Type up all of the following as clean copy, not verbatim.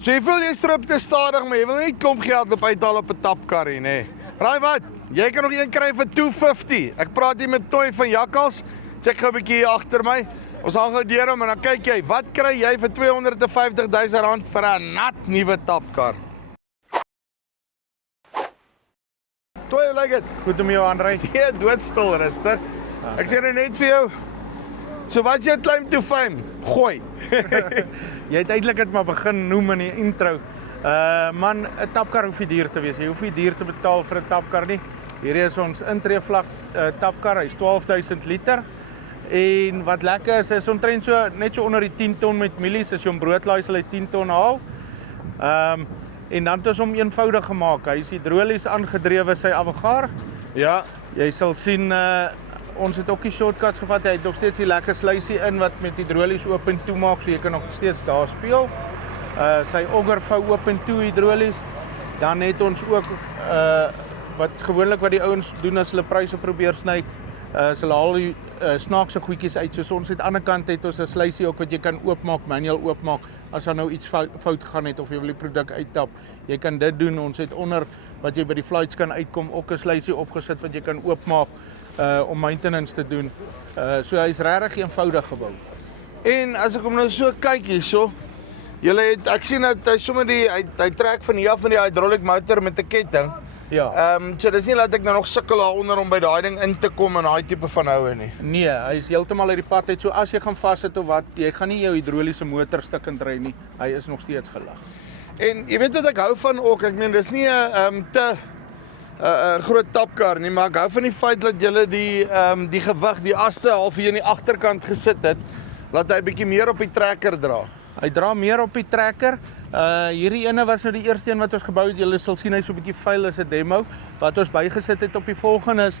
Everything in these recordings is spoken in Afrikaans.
So jy voel jy stroop te stadig, maar jy wil nie klomp geld op uithaal op 'n tapkarrie, nee. Raai wat? Jy kan nog een kry vir R250. Ek praat hier met Toy van Jakkals. Check gou 'n bietjie hier agter my. Ons gaan gou deur hom en dan kyk jy, wat kry jy vir R250,000 vir 'n nat nuwe tapkar? Toy, hoe lyk dit? Goed om jou aanry. Ja, doodstil rustig. Ek sê net vir jou. So wat's jou claim to fame? Gooi. Jy het eintlik dit maar begin noem in die intro. Man, 'n tapkar hoef nie duur te wees. Jy hoef nie duur te betaal vir 'n tapkar nie. Hierdie is ons intreevlak tapkar. Hy's 12,000 liter. En wat lekker is omtrent so net so onder die 10 ton met mielies. As jy hom broodlaai sal hy 10 ton haal. En dan het ons hom eenvoudig gemaak. Hy is hidrolies aangedrewe sy Avantgarde. Ja, Jy sal sien ons het ook die shortcuts gevat. Hy het nog steeds die lekker sluisie in wat met hidrolies oop en toe maak, so jy kan nog steeds daar speel. Sy auger vou oop en toe hidrolies. Dan het ons ook wat gewoonlik wat die ouens doen as hulle pryse probeer sny, hulle haal die snaakse goedjies uit. Soos ons het aan die ander kant het ons 'n sluisie ook wat jy kan oopmaak, manueel oopmaak as daar nou iets fout gegaan het of jy wil die produk uittap. Jy kan dit doen. Ons het onder wat jy by die flights kan uitkom ook 'n sluisie opgesit wat jy kan oopmaak om maintenance te doen. So hy's regtig eenvoudig gebou. en as ek hom nou so kyk hierso, ek sien dat hy sommer hy trek van hier af met die hydraulic motor met 'n ketting. Ja. So dis nie dat ek nou nog sukkel daaronder om by daai ding in te kom en daai tipe van houe nie. Nee, hy is heeltemal uit die pad uit. So as jy gaan vassit of wat, jy gaan nie jou hidroliese motor stukkend ry nie. Hy is nog steeds gelag. En jy weet wat ek hou van ook, ek meen dis nie 'n groot tapkar nie, maar ek hou van die feit dat jy die gewig, die aste half hier in die agterkant gesit het, laat hy bietjie meer op die trekker dra. Hy dra meer op die trekker. Hierdie ene was nou die eerste een wat ons gebou het. Julle sal sien hy's so 'n bietjie vuil as 'n demo. Wat ons bygesit het op die volgende is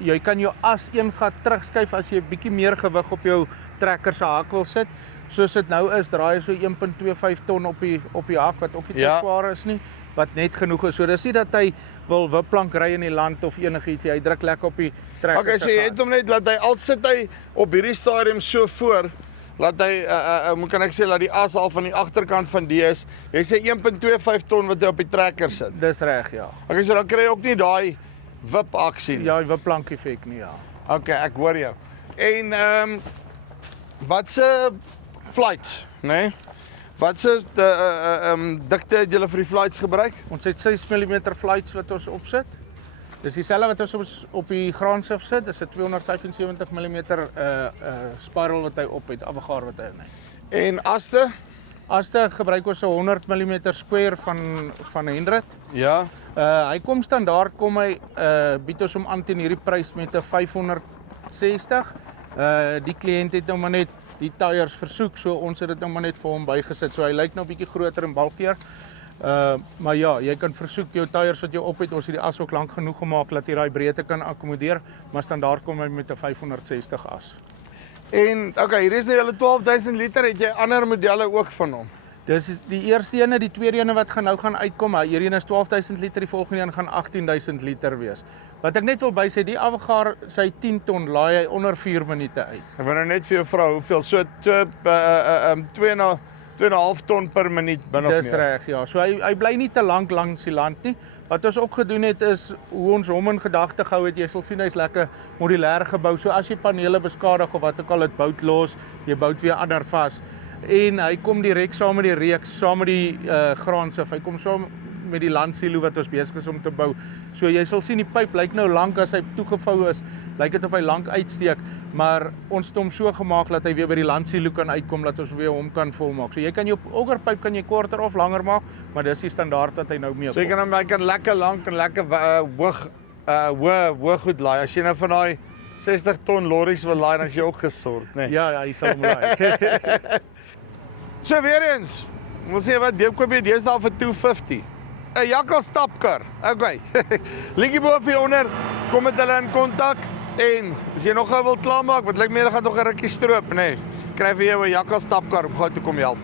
jy kan jou as een gat terugskuif as jy 'n bietjie meer gewig op jou trekker se hak wil sit. Soos dit nou is, draai hy so 1.25 ton op die hak wat ook nie te swaar is nie, wat net genoeg is. So dis nie dat hy wil wipplank ry in die land of enigiets. Hy druk lekker op die trekker. Okay, so jy het hom net laat hy al sit hy op hierdie stadium so voor. Laat hy, hoe kan ek sê, laat die as al van die agterkant van die is. Jy sê 1.25 ton wat hy op die trekker sit. Dis reg, ja. Okay, so dan kry jy ook nie daai wip aksie nie. Ja, die wipplank effek nie, ja. Okay, ek hoor jou. En wat se flights, nee? Wat se dikte het julle vir die flights gebruik? Ons het 6 mm flights wat ons opsit. Dis dieselfde wat ons op die graansif sit. Dis 'n 275 mm spiral wat hy op het, Avantgarde wat hy in het. En aste? Aste gebruik ons 'n 100 mm square van Hendrit. Ja. Hy kom standaard, bied ons hom aan teen hierdie prys met 'n 560. Die kliënt het nou maar net die tyres versoek, so ons het dit nou maar net vir hom bygesit. So hy lyk nou 'n bietjie groter en bulkier. Maar ja, jy kan versoek jou tyres wat jy op het. Ons het die as ook lank genoeg gemaak dat jy daai breedte kan akkommodeer, maar standaard kom hy met 'n 560 as. En okay, hier is nou julle 12,000 liter, het jy ander modelle ook van hom? Dis die eerste ene, die tweede ene wat nou gaan uitkom. Hierdie een is 12,000 liter, die volgende een gaan 18,000 liter wees. Wat ek net wil bysê, die Avantgarde sy 10 ton laai hy onder 4 minute uit. Ek wil nou net vir jou vra hoeveel, so 2,5 ton per minuut bin of meer. Dis reg, ja. So hy bly nie te lank langs die land nie. Wat ons ook gedoen het is hoe ons hom in gedagte gehou het. Jy sal sien hy's lekker modulêr gebou. So as jy panele beskadig of wat ook al, dit bou los, jy bou weer ander vas. En hy kom direk saam met die reeks, saam met die graansif. Hy kom saam met die landsilo wat ons besig is om te bou. So jy sal sien die pyp lyk nou lank as hy toegevou is. Lyk dit of hy lank uitsteek, maar ons het hom so gemaak dat hy weer by die landsilo kan uitkom, dat ons weer hom kan volmaak. So jy kan jou augerpyp kan jy korter of langer maak, maar dis die standaard wat hy nou mee kom. So jy kan hom lekker lank en lekker hoog goed laai. As jy nou van daai 60 ton lorries wil laai, dan is jy ook gesort, nee. Ja, hy sal hom laai. So weer eens, ons sê wat koop jy deesdae vir 250? 'n Jakkals tapkar. Okay. Linkie bo of hieronder, kom met hulle in kontak en as jy nog gou wil klaarmaak, wat lyk meer gaan nog 'n rukkie stroop, nê. Kry vir jou 'n Jakkals tapkar om gou te kom help.